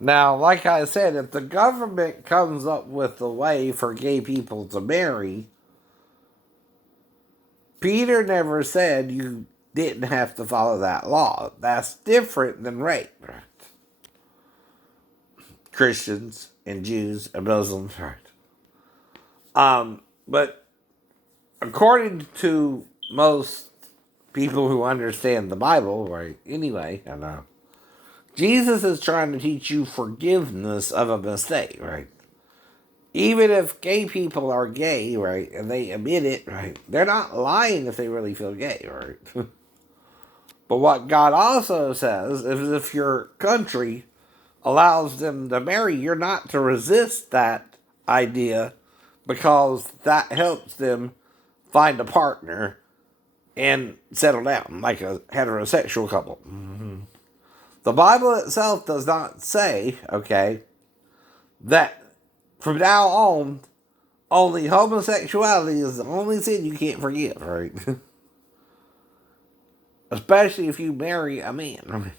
Now, like I said, if the government comes up with a way for gay people to marry, Peter never said you didn't have to follow that law. That's different than rape. Christians and Jews and Muslims, right? But according to most people who understand the Bible, right? Anyway, I know Jesus is trying to teach you forgiveness of a mistake, right? Even if gay people are gay, right, and they admit it, right, they're not lying if they really feel gay, right? But what God also says is if your country allows them to marry, you're not to resist that idea because that helps them find a partner and settle down like a heterosexual couple. The Bible itself does not say, okay, that from now on, only homosexuality is the only sin you can't forgive, right? Especially if you marry a man.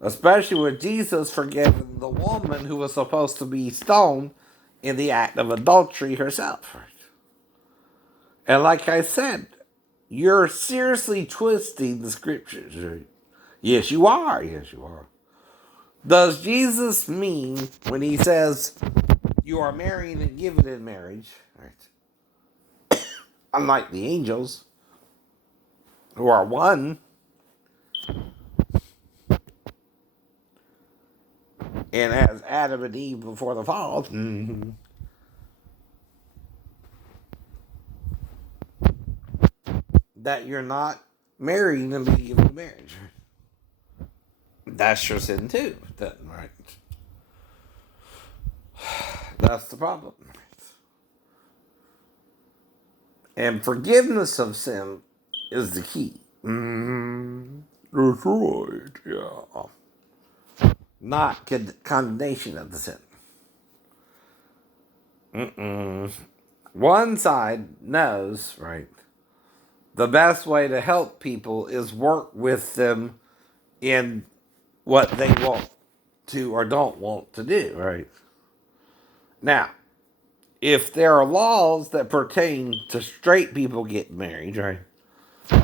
Especially with Jesus forgiving the woman who was supposed to be stoned in the act of adultery herself. And like I said, you're seriously twisting the scriptures. Right? Yes, you are. Yes, you are. Does Jesus mean when he says you are marrying and given in marriage, right? Unlike the angels who are one, and as Adam and Eve before the fall, that you're not marrying and being given in marriage? That's your sin too, then, right? That's the problem. And forgiveness of sin is the key. That's right, yeah. Not condemnation of the sin. One side knows, right, the best way to help people is work with them in what they want to or don't want to do, right? Now, if there are laws that pertain to straight people getting married, right,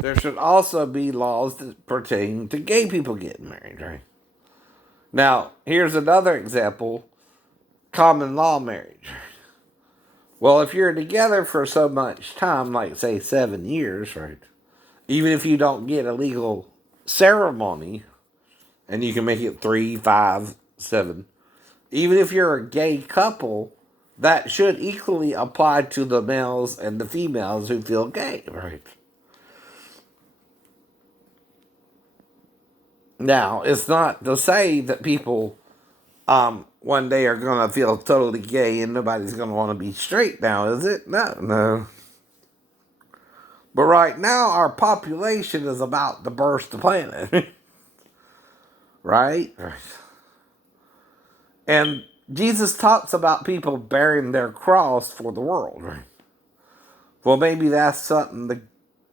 there should also be laws that pertain to gay people getting married, right? Now, here's another example: common law marriage. Well, if you're together for so much time, like say 7 years, right, even if you don't get a legal ceremony, and you can make it 3, 5, 7, even if you're a gay couple, that should equally apply to the males and the females who feel gay, right? Now, it's not to say that people one day are going to feel totally gay and nobody's going to want to be straight now, is it? No, no. But right now, our population is about to burst the planet. Right? And Jesus talks about people bearing their cross for the world, right? Well, maybe that's something the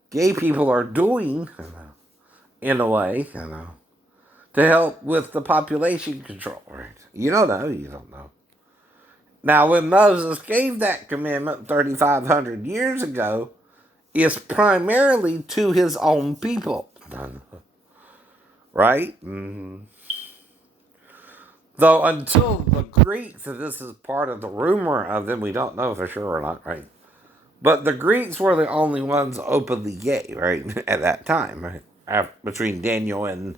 gay people are doing, in a way, to help with the population control, right? You don't know, you don't know. Now, when Moses gave that commandment 3,500 years ago, it's primarily to his own people, right? Though until the Greeks, and this is part of the rumor of them, we don't know for sure or not, right? But the Greeks were the only ones openly gay, right? At that time, right? Between Daniel and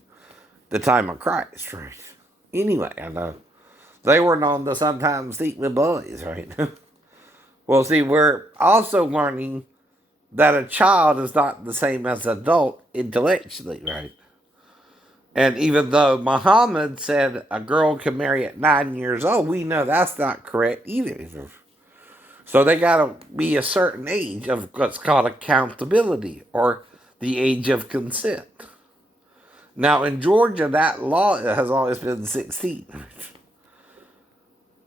the time of Christ, right? Anyway, I know. They were known to sometimes sleep with boys, right? Well, see, we're also learning that a child is not the same as an adult intellectually, right? And even though Muhammad said a girl can marry at 9 years old, we know that's not correct either. So they got to be a certain age of what's called accountability or the age of consent. Now, in Georgia, that law has always been 16.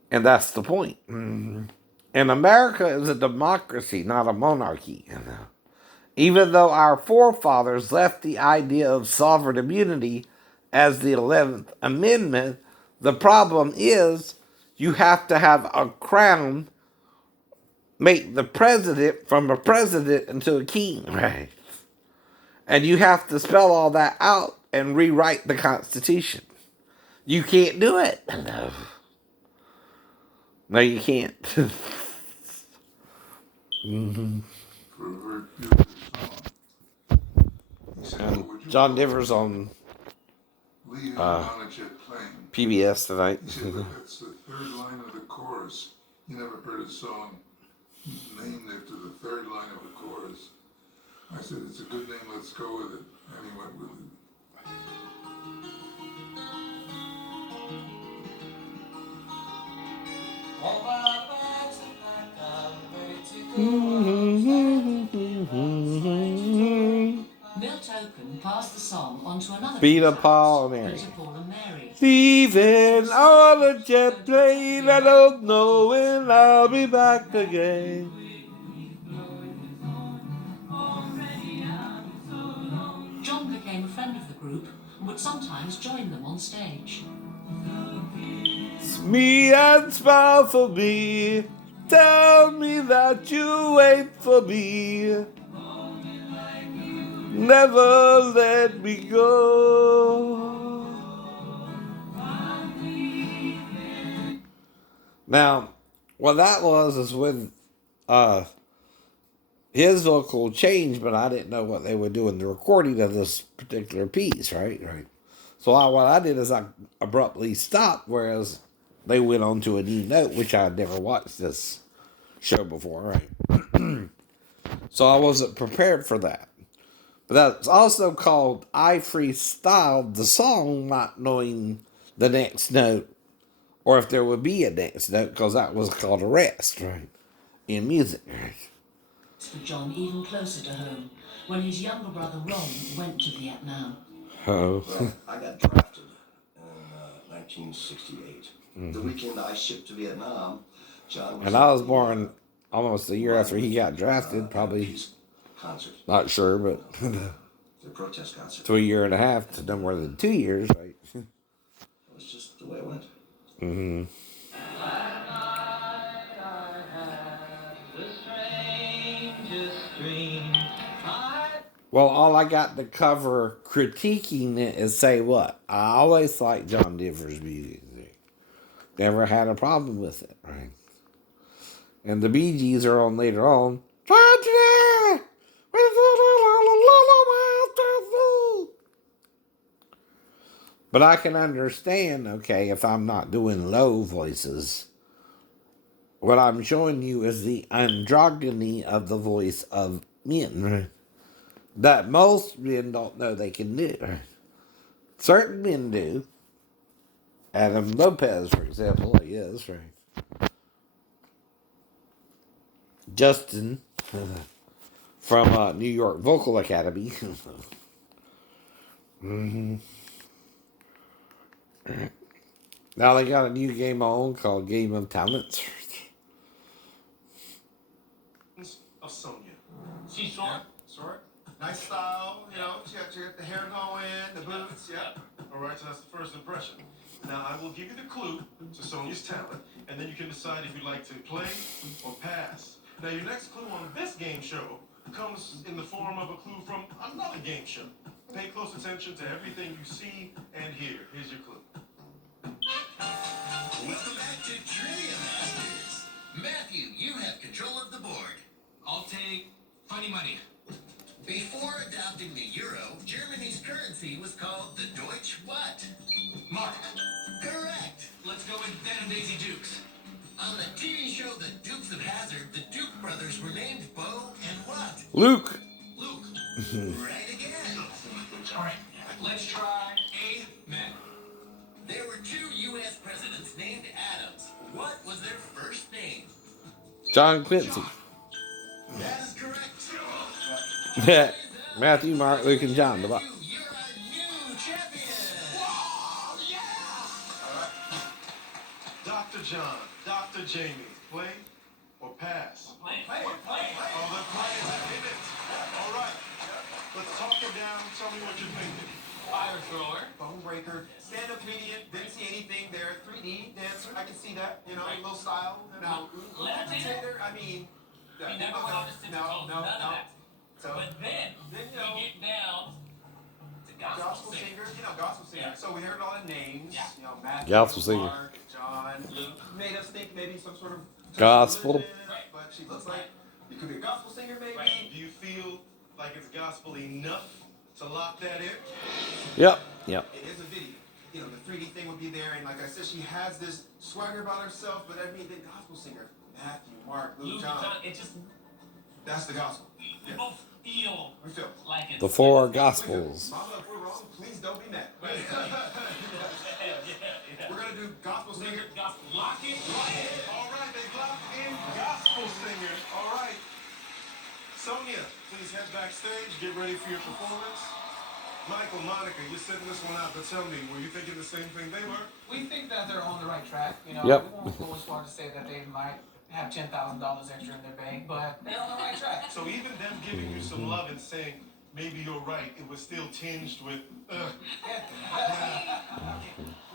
And that's the point. And America is a democracy, not a monarchy. Even though our forefathers left the idea of sovereign immunity as the 11th Amendment, the problem is you have to have a crown make the president from a president into a king, right? And you have to spell all that out and rewrite the Constitution. You can't do it. No. No, you can't. Mm-hmm. For a very beautiful song. He said, And John Diver's on PBS tonight. He said, look, that's the third line of the chorus. You never heard a song named after the third line of the chorus. I said, it's a good name, let's go with it. And he went with it. Milt Open passed the song on to another Peter, Paul, and Mary. Paul and Mary. Leaving on a jet plane, I don't know when I'll be back again. John became a friend of the group and would sometimes join them on stage. It's me and smile for me. Tell me that you wait for me. Never let me go. Now, what that was is when his vocal changed, but I didn't know what they would do in the recording of this particular piece, right? So what I did is I abruptly stopped, whereas they went on to a new note, which I had never watched this show before, right? So I wasn't prepared for that. But that's also called I freestyled the song, not knowing the next note, or if there would be a next note, because that was called a rest, right? In music, right? For John even closer to home, when his younger brother Ron went to Vietnam. Well, I got drafted in 1968. Mm-hmm. The weekend I shipped to Vietnam, John was... And I was born almost a year after he got drafted, probably... concert. Not sure, but... the protest concert. To a year and a half, to no more than 2 years, right? It was just the way it went. Mm-hmm. Well, all I got to cover critiquing it is say what? I always liked John Denver's music. Never had a problem with it, right? And the Bee Gees are on later on. But I can understand, okay, if I'm not doing low voices. What I'm showing you is the androgyny of the voice of men, right? That most men don't know they can do. Certain men do. Adam Lopez, for example, he is, right? Justin from New York Vocal Academy. Mm-hmm. Now they got a new game on called Game of Talents. Of Sonia. She's short. Short. Nice style, you know, she got the hair going, the boots, yeah. All right, so that's the first impression. Now, I will give you the clue to Sonia's talent, and then you can decide if you'd like to play or pass. Now, your next clue on this game show comes in the form of a clue from another game show. Pay close attention to everything you see and hear. Here's your clue. Welcome back to Trivia Masters. Matthew, you have control of the board. I'll take funny money. Before adopting the euro, Germany's currency was called the Deutsche what? Mark. Correct. Let's go with Dan and Daisy Dukes. On the TV show The Dukes of Hazzard, the Duke brothers were named Bo and what? Luke. Luke. Right again. All right, let's try Amen. There were 2 U.S. presidents named Adams. What was their first name? John Quincy. That is correct. Matthew, Mark, Luke, and John. Matthew, you're our new champion. Whoa, yeah! All right. Dr. John, Dr. Jamie, play or pass? Play it. Oh, the players are in it. All right. Let's talk it down. Tell me what you're thinking. Fire thrower. Bone breaker, stand-up comedian, didn't see anything there. 3D dancer, I can see that. You know, a little style. Now, levitator, I mean, We never saw the no, none of that. So, But then you we know, get down to gospel singers, you know, gospel singers. Yeah. So we heard all the names, Yeah. you know, Matthew, Gospel singer. Mark, John, Luke. Made us think maybe some sort of Gospel. religion, but she looks like you could be a gospel singer, maybe. Right. Do you feel like it's gospel enough to lock that in? Yep. It is a video. You know, the 3D thing would be there, and like I said, she has this swagger about herself, but I mean, the gospel singer, Matthew, Mark, Luke, John, it just that's the gospel. we both feel We feel. like it's The four gospels. Mama, if we're wrong, please don't be mad. Yeah. We're gonna do gospel singer. Gospel. Lock it. All right, they locked in gospel singer. All right. Sonia, please head backstage. Get ready for your performance. Michael, Monica, you're setting this one out, but tell me, were you thinking the same thing they were? We think that they're on the right track. You know, Yep. we won't go as far to say that they might have $10,000 extra in their bank, but they're on the right track. So even them giving you some love and saying, maybe you're right, it was still tinged with,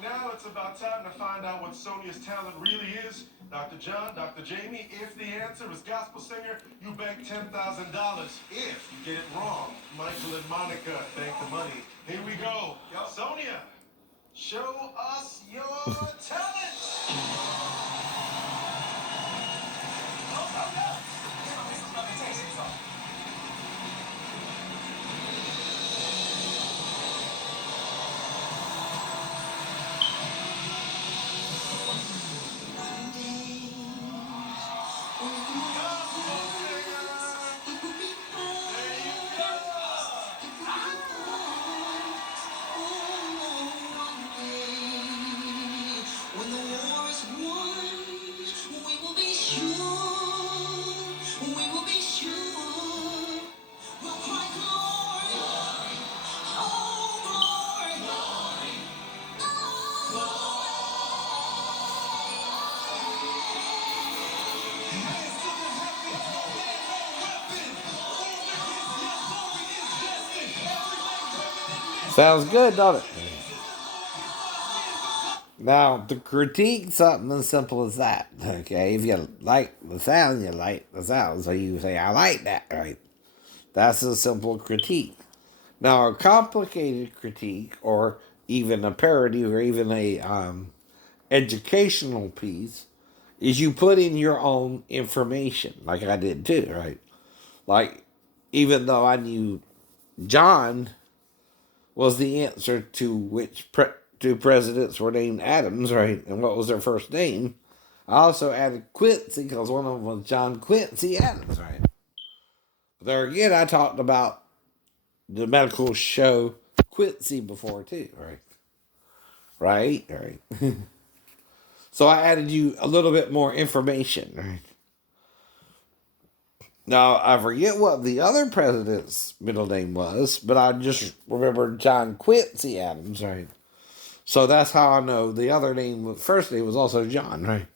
Now it's about time to find out what Sonia's talent really is. Dr. John, Dr. Jamie, if the answer is gospel singer, you bank $10,000. If you get it wrong, Michael and Monica bank the money. Here we go. Sonia, show us your talent. Let me tell you something. When the war is won, we will be sure. We will be sure. We'll cry glory. Oh, glory. Sounds good, doesn't it? Now, to critique something as simple as that, okay, if you like the sound, you like the sound, so you say, I like that, right? That's a simple critique. Now, a complicated critique, or even a parody, or even a educational piece, is you put in your own information, like I did too, right? Like, even though I knew John was the answer to which two presidents were named Adams, right? And what was their first name? I also added Quincy because one of them was John Quincy Adams, right? There again, I talked about the medical show Quincy before too, right? Right. So I added you a little bit more information, right? Now, I forget what the other president's middle name was, but I just remember John Quincy Adams, right? So that's how I know the other name, first name was also John, right?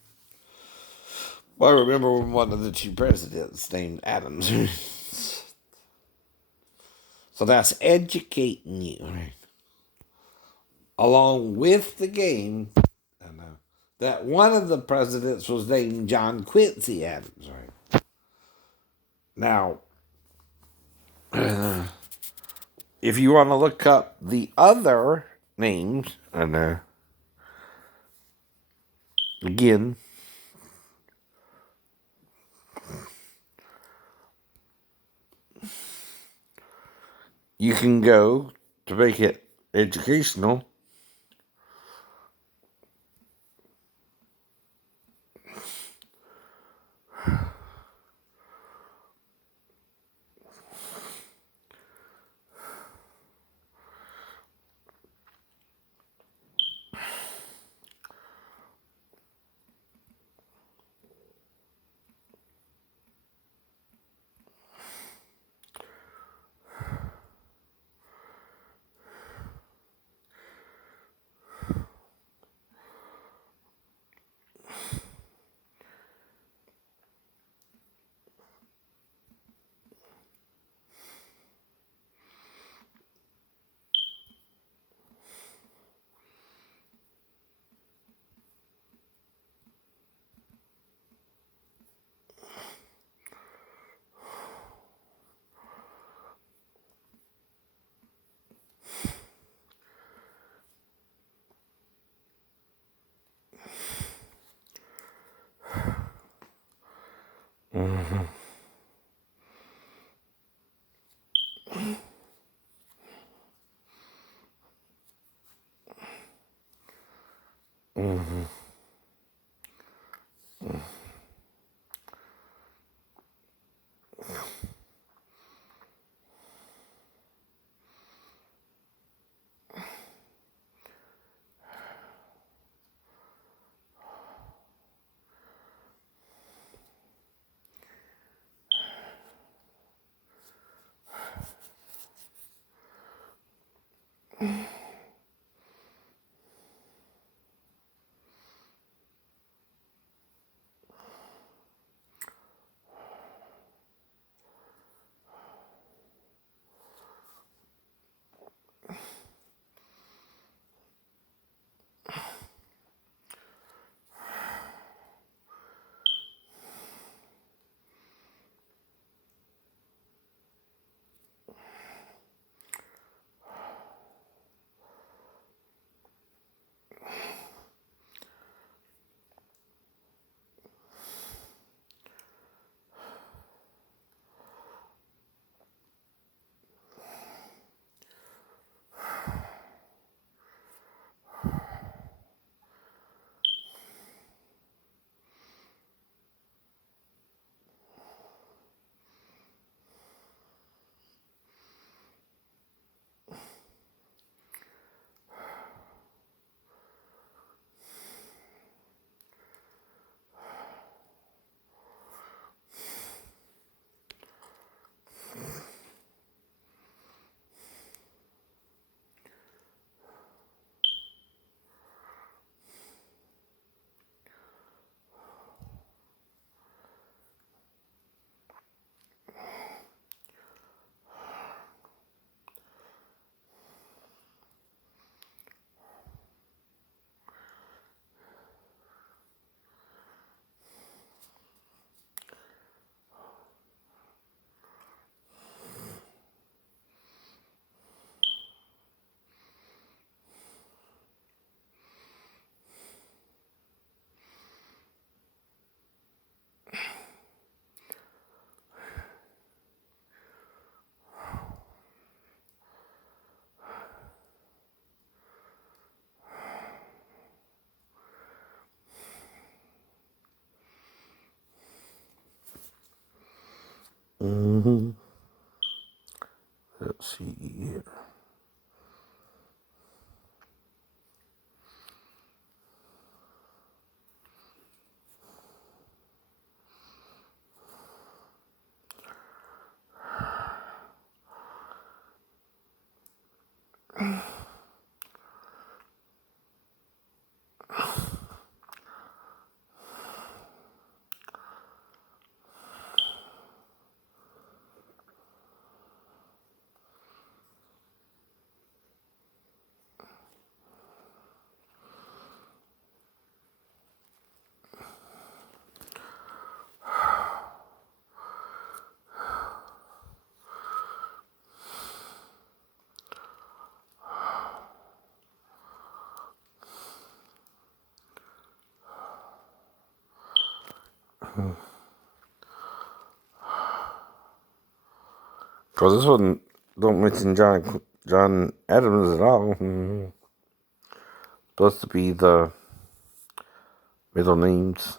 Well, I remember when one of the two presidents named Adams. So that's educating you, right? Along with the game, I know, that one of the presidents was named John Quincy Adams, right? Now, if you want to look up the other names, and again, you can go to make it educational. Let's see here. Because this one don't mention John Adams at all. Supposed to be the middle names.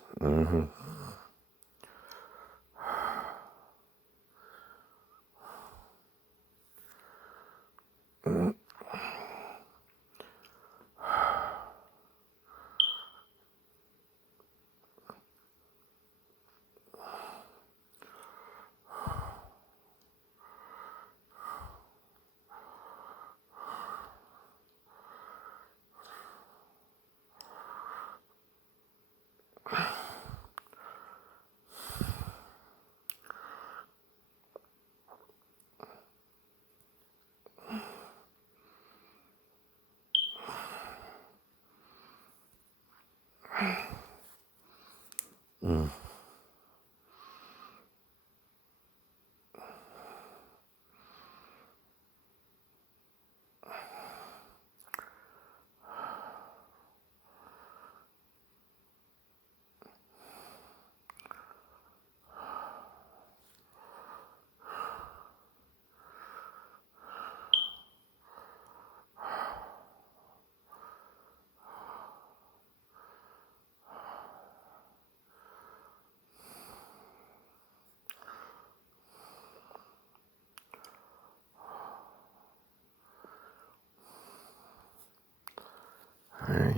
Alright.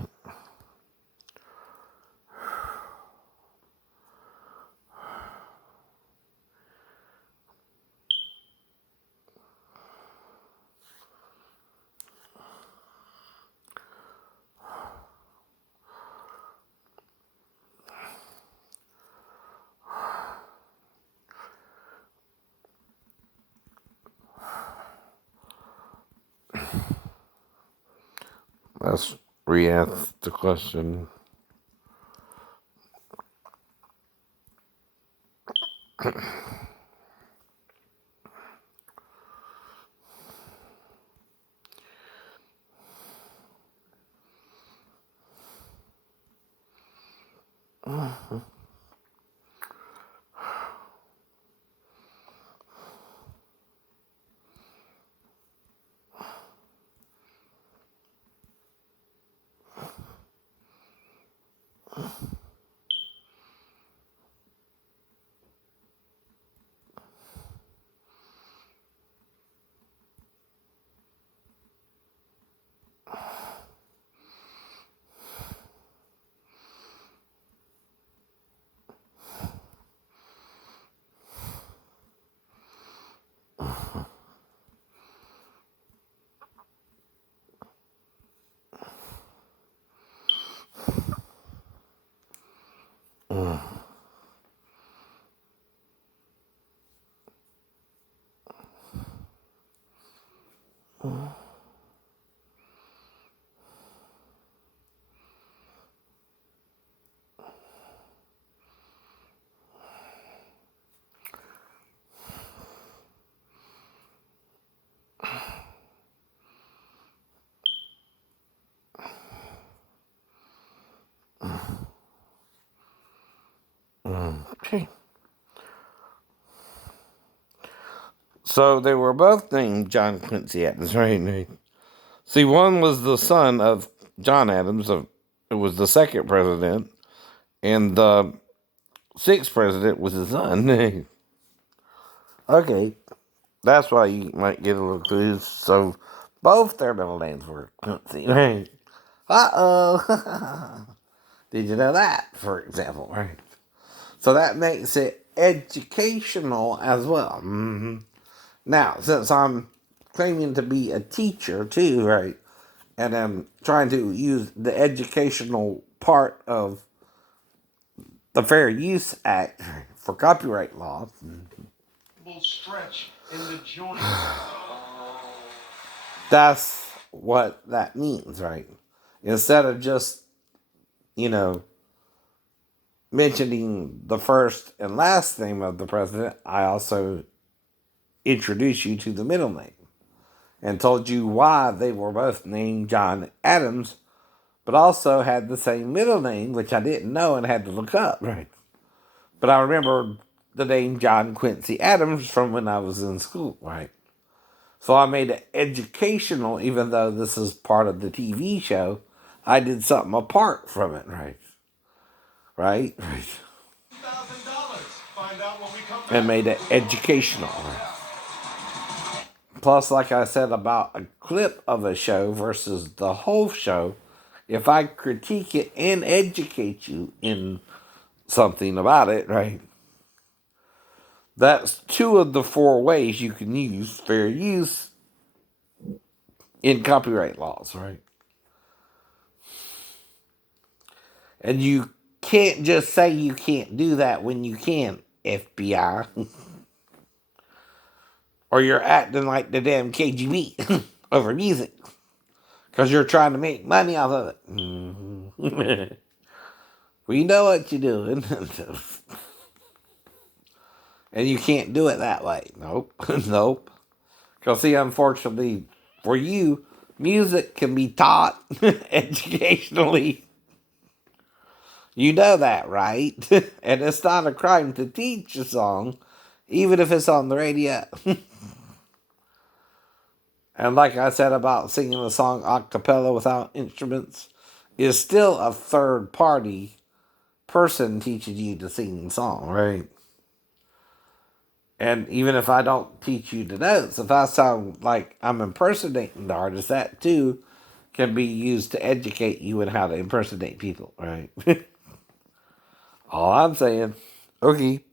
Let's re-ask the question. Okay. So they were both named John Quincy Adams, right? See, one was the son of John Adams, it was the second president, and the sixth president was his son. Okay, that's why you might get a little clues. So both their middle names were Quincy, right? Uh-oh. Did you know that, for example, right? So that makes it educational as well. Now, since I'm claiming to be a teacher too, right? And I'm trying to use the educational part of the Fair Use Act for copyright law. Stretch in the joint. That's what that means, right? Instead of just, you know, mentioning the first and last name of the president, I also introduced you to the middle name and told you why they were both named John Adams, but also had the same middle name, which I didn't know and had to look up, right? But I remember the name John Quincy Adams from when I was in school, right? So I made it educational, even though this is part of the TV show. I did something apart from it, right? Right? $1,000. Find out when we come back. And made it educational, right? Plus, like I said about a clip of a show versus the whole show, if I critique it and educate you in something about it, right? That's two of the four ways you can use fair use in copyright laws, right? And you can't just say you can't do that when you can, FBI. Or you're acting like the damn KGB over music. Because you're trying to make money off of it. We know what you're doing. And you can't do it that way. Nope. Nope. Because, see, unfortunately for you, music can be taught educationally. You know that, right? And it's not a crime to teach a song, even if it's on the radio. And like I said about singing a song a cappella without instruments, is still a third party person teaching you to sing the song, right? And even if I don't teach you the notes, if I sound like I'm impersonating the artist, that too can be used to educate you in how to impersonate people, right? All I'm saying. Okay.